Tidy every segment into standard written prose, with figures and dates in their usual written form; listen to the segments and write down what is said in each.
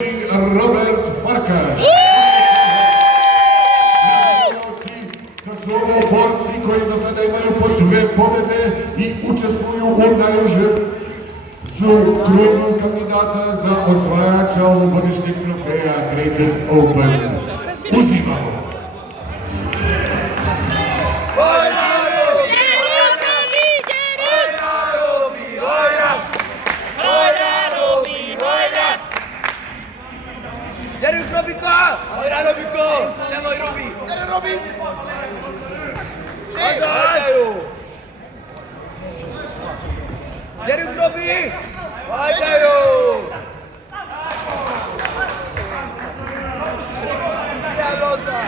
Robert Farkaš. Da su ovo borci koji do sada imaju po 2 pobjede i učestvuju u najužem krugu kandidata za osvajača ovogodišnjeg trofeja Greatest Open. Uživamo! Gyerünk, Robika! Hajrá, Robika! Te vagy, Robi! Gyere, Robi! Szép! Hát de jó! Gyerünk, Robi! Hát de jó! Figyelj hozzá!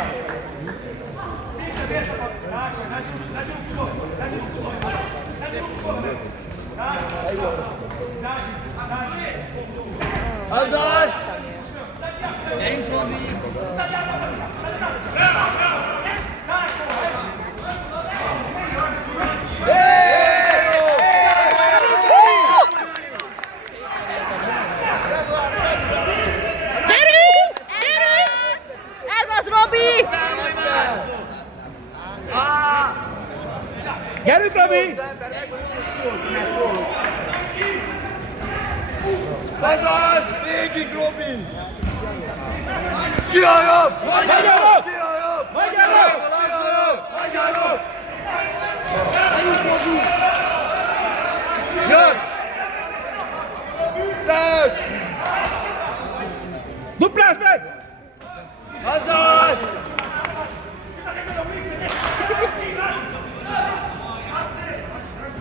Azaz! Gyerünk, Robi! Számolj már! Gyerünk, Robi! Azaz! Végig, Robi! Ki a jobb? Magyarok! Ki a jobb? Magyarok! Magyarok! Jön! Tess! Duplázd meg! Azaz!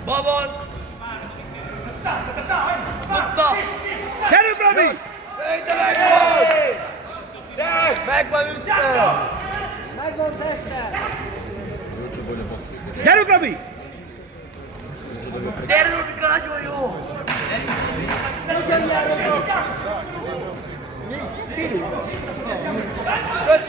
Babon! Dobta! Gyerünk, Robi! Végre megvan! Test! Megvan ütve! Megvan teste! Gyerünk, Robi! Gyere, Robika, nagyon jó! Köszi!